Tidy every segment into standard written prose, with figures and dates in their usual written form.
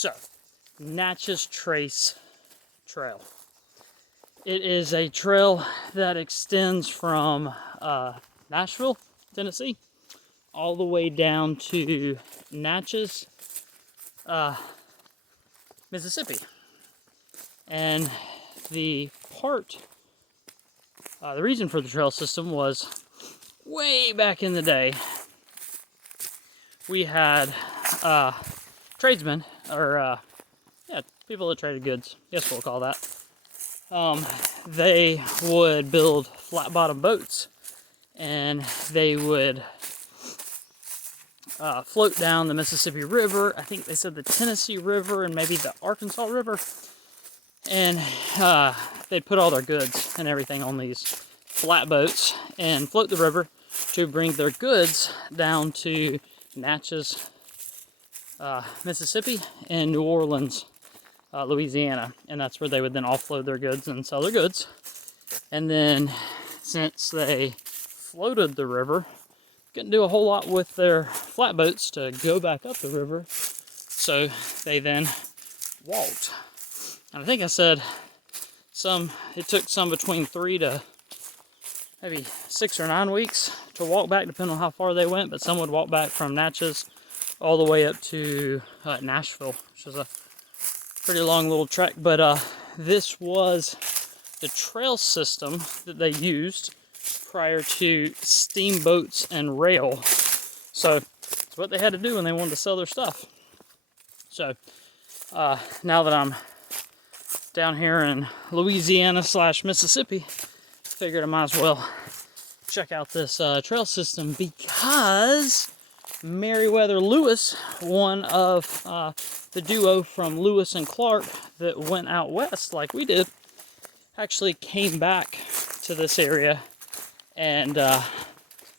So, Natchez Trace Trail. It is a trail that extends from Nashville, Tennessee, all the way down to Natchez, Mississippi. And the reason for the trail system was way back in the day, we had tradesmen, or people that traded goods, yes, we'll call that. They would build flat bottom boats, and they would float down the Mississippi River. I think they said the Tennessee River and maybe the Arkansas River. And they'd put all their goods and everything on these flat boats and float the river to bring their goods down to Natchez, Mississippi, and New Orleans, Louisiana. And that's where they would then offload their goods and sell their goods. And then, since they floated the river, couldn't do a whole lot with their flatboats to go back up the river, so they then walked. And I think I said it took some between 3 to maybe 6 or 9 weeks to walk back, depending on how far they went, but some would walk back from Natchez all the way up to Nashville, which is a pretty long little trek. But this was the trail system that they used prior to steamboats and rail. So it's what they had to do when they wanted to sell their stuff. So now that I'm down here in Louisiana / Mississippi, figured I might as well check out this trail system, because Meriwether Lewis, one of the duo from Lewis and Clark that went out west like we did, actually came back to this area and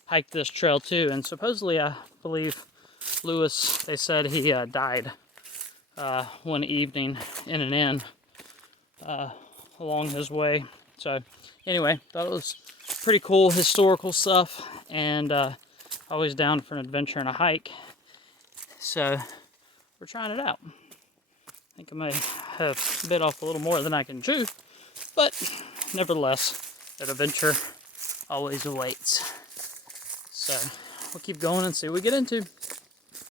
hiked this trail too. And supposedly, I believe Lewis, they said he died one evening in an inn along his way. So anyway, thought it was pretty cool historical stuff, and always down for an adventure and a hike. So we're trying it out. I think I may have bit off a little more than I can chew, but nevertheless, that adventure always awaits. So we'll keep going and see what we get into.